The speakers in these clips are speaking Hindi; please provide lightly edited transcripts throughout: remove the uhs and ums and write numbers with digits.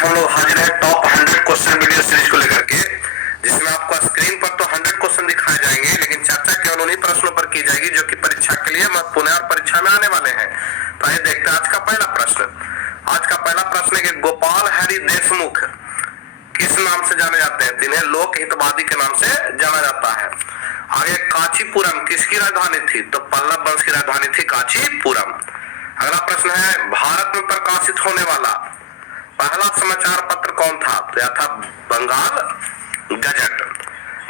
साथ हम लोग हाजिर है टॉप 100 क्वेश्चन वीडियो सीरीज को लेकर के, जिसमें आपको स्क्रीन पर तो 100 क्वेश्चन दिखाए जाएंगे, लेकिन चर्चा केवल उन्हीं प्रश्नों पर की जाएगी जो कि परीक्षा के लिए महत्वपूर्ण है और परीक्षा में आने वाले हैं। तो आइए देखते हैं आज का पहला प्रश्न। आज का पहला प्रश्न है कि गोपाल हरि देशमुख किस नाम से जाने जाते हैं? जिन्हें लोक हितवादी के नाम से जाना जाता है। आगे, कांचीपुरम किसकी राजधानी थी? तो पल्लव वंश की राजधानी थी कांचीपुरम। अगला प्रश्न है, भारत में प्रकाशित होने वाला पहला समाचार पत्र कौन था? तो यह था बंगाल गजट।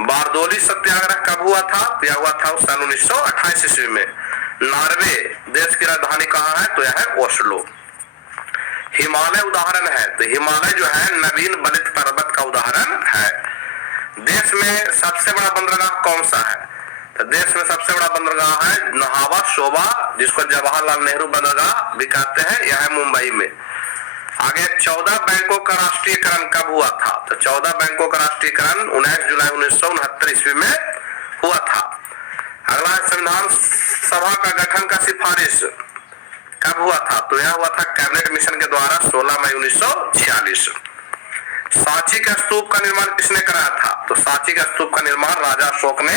बारदोली सत्याग्रह कब हुआ था? तो यह हुआ था सन 1928 ईस्वी में। नॉर्वे देश की राजधानी कहाँ है? तो यह है ओस्लो। हिमालय उदाहरण है? तो हिमालय जो है नवीन बलित पर्वत का उदाहरण है। देश में सबसे बड़ा बंदरगाह कौन सा है? तो देश में सबसे बड़ा बंदरगाह है नहावा शोभा, जिसको जवाहरलाल नेहरू बंदरगाह भी कहते हैं, यह है मुंबई में। आगे, 14 बैंकों का राष्ट्रीयकरण कब हुआ था? तो 14 बैंकों का राष्ट्रीयकरण 19 जुलाई 1969 ईस्वी में हुआ था। अगला, संविधान सभा का गठन का सिफारिश कब हुआ था? तो यह हुआ था कैबिनेट मिशन के द्वारा 16 मई 1946। सांची के स्तूप का निर्माण किसने कराया था? तो सांची के स्तूप का निर्माण राजा अशोक ने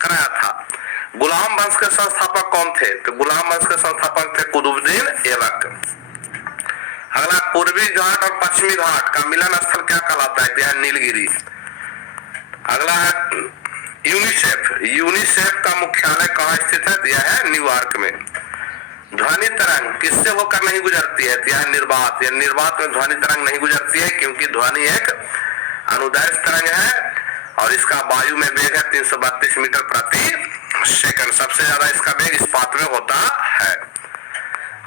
कराया था। गुलाम वंश के संस्थापक कौन थे? तो गुलाम वंश के संस्थापक थे कुतुबुद्दीन ऐबक। अगला, पूर्वी घाट और पश्चिमी घाट का मिलन स्थल क्या कहलाता है? यह नीलगिरी। अगला है यूनिसेफ। यूनिसेफ का मुख्यालय कहाँ स्थित है? यह है न्यूयॉर्क में। ध्वनि तरंग किससे होकर नहीं गुजरती है? यह निर्वात। यह निर्वात में ध्वनि तरंग नहीं गुजरती है, क्योंकि ध्वनि एक अनुदैर्ध्य तरंग है और इसका वायु में वेग है 332 मीटर प्रति सेकंड। सबसे ज्यादा इसका वेग इस्पात में होता है।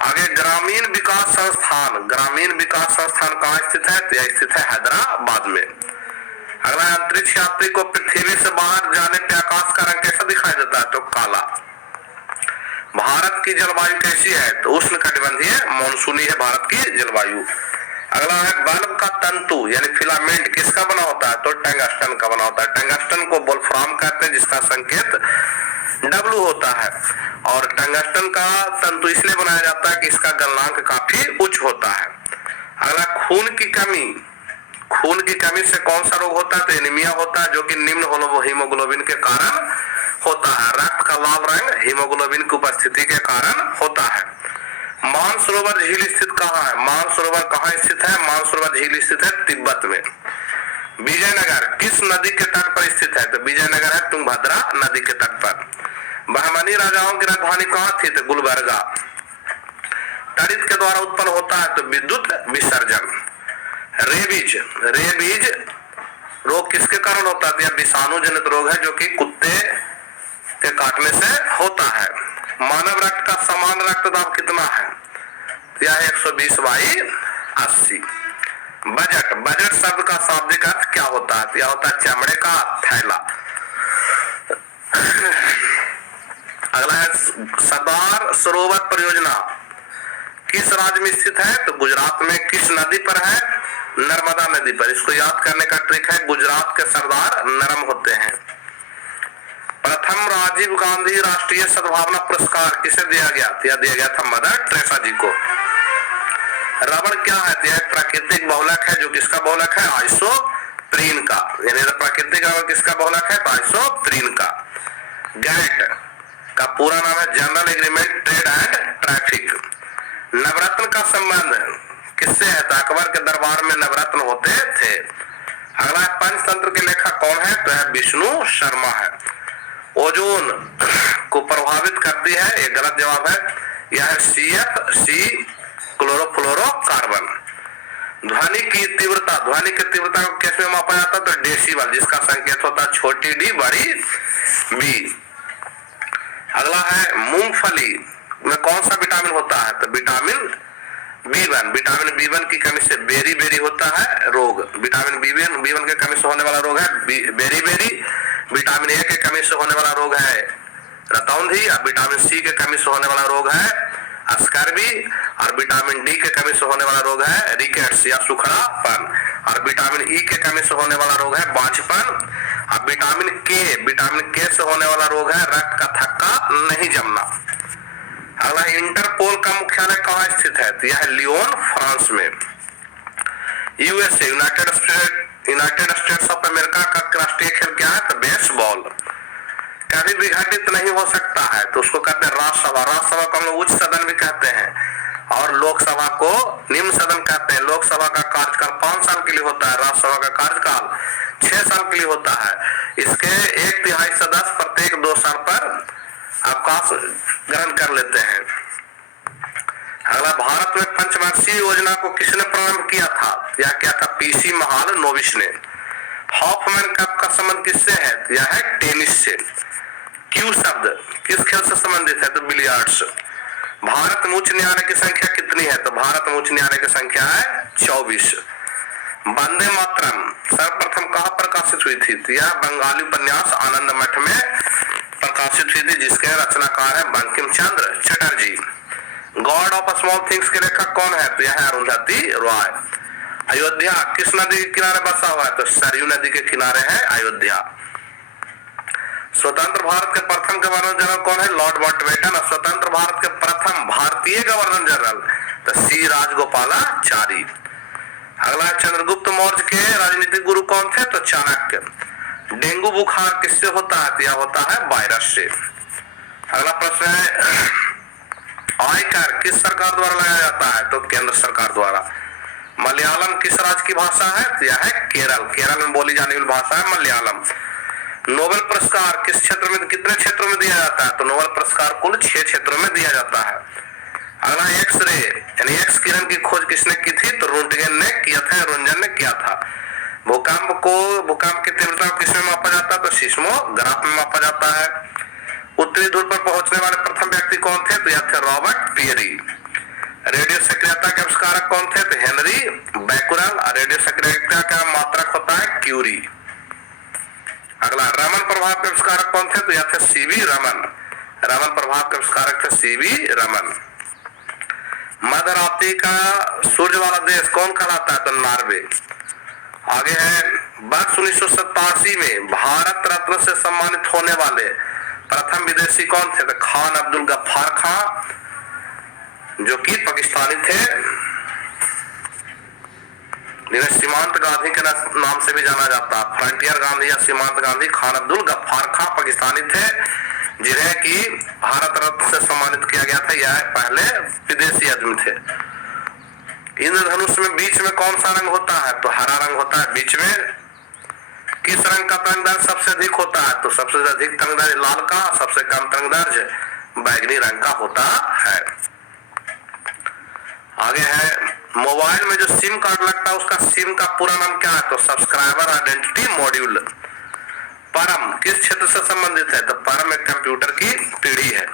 आगे, ग्रामीण विकास संस्थान। ग्रामीण विकास संस्थान कहाँ स्थित है? तो यह स्थित है हैदराबाद में। अगला, अंतरिक्ष यात्री को पृथ्वी से बाहर जाने पे आकाश का रंग कैसा दिखाई देता है? तो काला। भारत की जलवायु कैसी है? तो उष्ण कटिबंधीय मानसूनी है भारत की जलवायु। अगला है, बल्ब का तंतु यानी फिलामेंट किसका बना होता है? तो टंगस्टन का बना होता है। टंगस्टन को वोल्फ्राम कहते हैं, जिसका संकेत W होता है। और टंगस्टन का तंतु इसलिए बनाया जाता है कि इसका गलनांक काफी उच्च होता है। अगला, खून की कमी। खून की कमी से कौन सा रोग होता है? तो एनीमिया होता है, जो कि निम्न हीमोग्लोबिन के कारण होता है। रक्त का लाल रंग हीमोग्लोबिन की उपस्थिति के कारण होता है। मानसरोवर झील स्थित कहाँ है? मानसरोवर कहाँ स्थित है? मानसरोवर झील स्थित है तिब्बत में। विजयनगर किस नदी के तट पर स्थित है? तो विजयनगर है तुंगभद्रा नदी के तट पर। बहमनी राजाओं की राजधानी कहाँ थी? तो गुलबर्गा। तड़ित के द्वारा उत्पन्न होता है तो विद्युत विसर्जन। रेबीज। रेबीज रोग किसके कारण होता है? यह विषाणु जनित रोग है, जो कि कुत्ते के काटने से होता है। मानव रक्त का समान रक्तदाब कितना है? यह 120/80। बजट। बजट शब्द का शाब्दिक अर्थ क्या होता है? यह होता है चमड़े का थैला। अगला है, सरदार सरोवर परियोजना किस राज्य में स्थित है? तो गुजरात में। किस नदी पर है? नर्मदा नदी पर। इसको याद करने का ट्रिक है, गुजरात के सरदार नरम होते हैं। प्रथम राजीव गांधी राष्ट्रीय सद्भावना पुरस्कार किसे दिया गया? यह दिया गया था मदर टेरेसा जी को। रबड़ क्या है? यह प्राकृतिक बहुलक है, जो किसका बहुलक है? आइसोप्रीन का। यानी प्राकृतिक रबड़ किसका बहुलक है? तो आइसोप्रीन का। गैट का पूरा नाम है general agreement trade and traffic. Navratna का संबंध किससे है? तो अकबर के दरबार में नवरत्न होते थे। अगला, पंचतंत्र के लेखक कौन है? तो है विष्णु शर्मा है। ओजोन को प्रभावित करती है? ये गलत जवाब है, यह है CFC क्लोरोफ्लोरोकार्बन। ध्वनि की तीव्रता। ध्वनि की तीव्रता को कैसे मापा जाता है? तो डेसिबल, जिसका संकेत होता है छोटी डी बड़ी बी। अगला है, मूंगफली में कौन सा विटामिन होता है? तो विटामिन B1। विटामिन B1 की कमी से बेरी बेरी होता है रोग। विटामिन B1 की कमी से होने वाला रोग है बेरी बेरी। विटामिन A की कमी से होने वाला रोग है रतौंधी। और विटामिन C की कमी से होने वाला रोग है स्कर्वी। और विटामिन D की कमी से होने वाला रोग है रिकेट्स या सुखड़ापन। और विटामिन E की कमी से होने वाला रोग है बांझपन। और विटामिन K से होने वाला रोग है रक्त का थक्का नहीं जमना। अगला, इंटरपोल का मुख्यालय कहाँ स्थित है? तो यह है लियोन, फ्रांस में। USA, United states of America का राष्ट्रीय खेल क्या है? तो बेसबॉल। कभी विघटित नहीं हो सकता है तो उसको कहते हैं राज्यसभा। राज्यसभा को हम लोग उच्च सदन भी कहते हैं और लोकसभा को निम्न सदन कहते हैं। लोकसभा का कार्यकाल 5 साल के लिए होता है, राज्यसभा का कार्यकाल 6 साल के लिए होता है। इसके 1/3 सदस्य प्रत्येक 2 साल पर अवकाश ग्रहण कर लेते हैं। अगला, भारत में पंचवर्षीय योजना को किसने प्रारंभ किया था? यह क्या था? पीसी महालनोबिस ने। हॉफमैन कप का संबंध किससे है? यह है टेनिस से। क्यू शब्द किस खेल से संबंधित है? तो बिलियर्ड्स। भारत में उच्च न्यायालय की संख्या कितनी है? तो भारत में उच्च न्यायालय की संख्या है 24। वंदे मातरम सर्वप्रथम कहाँ प्रकाशित हुई थी? तो यह बंगाली उपन्यास आनंद मठ में प्रकाशित हुई थी, जिसके रचनाकार है Bankim Chandra Chatterjee. God of Small Things के लेखक कौन है? तो यह है अरुंधति रॉय। अयोध्या किस नदी के किनारे बसा हुआ है? तो सरयू नदी के किनारे है अयोध्या। स्वतंत्र भारत के प्रथम गवर्नर जनरल कौन है? Lord Mountbatten. स्वतंत्र भारत के प्रथम भारतीय गवर्नर जनरल तो सी राजगोपालाचारी। अगला, चंद्रगुप्त मौर्य के राजनीतिक गुरु कौन थे? तो चाणक्य। डेंगू बुखार किससे होता है? यह होता है वायरस से। अगला प्रश्न है, आयकर किस सरकार द्वारा लगाया जाता है? तो केंद्र सरकार द्वारा। मलयालम किस राज्य की भाषा है? तो यह है केरल। केरल में बोली जाने वाली भाषा है मलयालम। नोबेल पुरस्कार किस क्षेत्र में, कितने क्षेत्रों में दिया जाता है? तो नोबेल पुरस्कार कुल 6 क्षेत्रों में दिया जाता है। अगला, एक्स-रे यानी एक्स किरण की खोज किसने की थी? तो रोंटगेन ने किया था, रोंजन ने किया था। भूकंप की तीव्रता को किसमें मापा जाता है? तो सिस्मोग्राफ में मापा जाता है। उत्तरी ध्रुव पर पहुंचने वाले प्रथम व्यक्ति कौन थे? तो यह थे रॉबर्ट पियरी। रेडियो सक्रियता के आविष्कारक कौन थे? तो हेनरी बैकुरल। और रेडियो सक्रियता का मात्रक होता है क्यूरी। अगला, रमन प्रभाव के आविष्कारक कौन थे? तो यह थे सीवी रमन। रमन प्रभाव के आविष्कारक थे सीवी रमन। मध्य रात्रि का सूर्य वाला देश कौन कहलाता है? तो नॉर्वे। आगे है, वर्ष 1987 में भारत रत्न से सम्मानित होने वाले प्रथम विदेशी कौन थे? तो खान अब्दुल गफ्फार खां, जो कि पाकिस्तानी थे, जिन्हें सीमांत गांधी के नाम से भी जाना जाता है। फ्रंटियर गांधी या सीमांत गांधी। खान अब्दुल गफ्फार खां पाकिस्तानी थे, जिन्हें कि भारत रत्न से सम्मानित किया गया था। यह पहले विदेशी आदमी थे। इंद्रधनुष में बीच में कौन सा रंग होता है? तो हरा रंग होता है बीच में। किस रंग का तरंगदैर्घ्य सबसे अधिक होता है? तो सबसे अधिक तरंगदैर्घ्य लाल का, सबसे कम तरंगदैर्घ्य बैगनी रंग का होता है। आगे है, मोबाइल में जो सिम कार्ड लगता है उसका सिम का पूरा नाम क्या है? तो सब्सक्राइबर आइडेंटिटी मॉड्यूल। परम किस क्षेत्र से संबंधित है? तो परम एक कंप्यूटर की पीढ़ी है।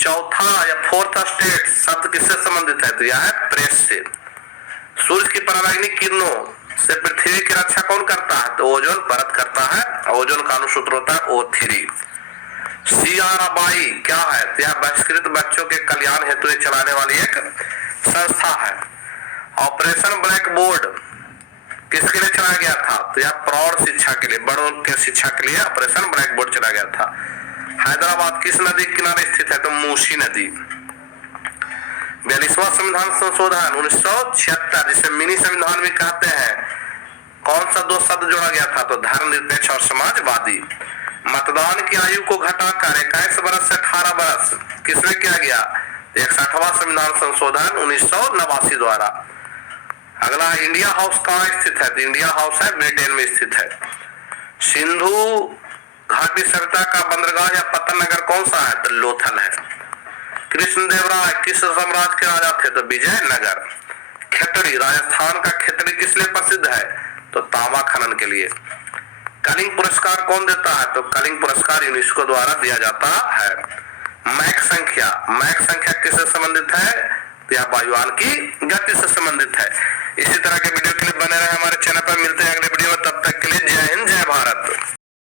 चौथा या फोर्थ स्टेट शब्द किससे संबंधित है? तो यह है प्रेस से। सूर्य की पराबैंगनी किरणों से पृथ्वी की रक्षा कौन करता है? तो ओजोन परत करता है। ओजोन का अनुसूत्र होता है O3। CRBI क्या है? तो यह बहिष्कृत बच्चों के कल्याण हेतु चलाने वाली एक संस्था है। ऑपरेशन ब्लैक बोर्ड किसके लिए चलाया गया था? तो यह प्रौढ़ शिक्षा के लिए, बड़ों के शिक्षा के लिए ऑपरेशन ब्लैक बोर्ड चलाया गया था। हैदराबाद किस नदी के किनारे स्थित है? तो मूसी नदी। 42वां संविधान संशोधन 1976, जिसे मिनी संविधान भी कहते हैं, कौन सा 2 शब्द जोड़ा गया था? तो धर्मनिरपेक्ष और समाजवादी। मतदान की आयु को घटाकर 21 वर्ष से 18 वर्ष किसमें किया गया? 61वां संविधान संशोधन 1989 द्वारा। अगला, इंडिया हाउस कहाँ स्थित है? तो इंडिया हाउस है ब्रिटेन में स्थित है। सिंधु घाटी सभ्यता का बंदरगाह या पतन नगर कौन सा है? तो लोथल है। कृष्णदेवराय किस साम्राज्य के राजा थे? तो विजयनगर। खेतड़ी, राजस्थान का खेतड़ी किस लिए प्रसिद्ध है? तो तांबा खनन के लिए। कलिंग पुरस्कार कौन देता है? तो कलिंग पुरस्कार यूनेस्को द्वारा दिया जाता है। मैक संख्या किससे संबंधित है? तो यह वायुयान की गति से संबंधित है। इसी तरह के वीडियो के लिए बने रहे हमारे चैनल पर। मिलते हैं अगले वीडियो में, तब तक के लिए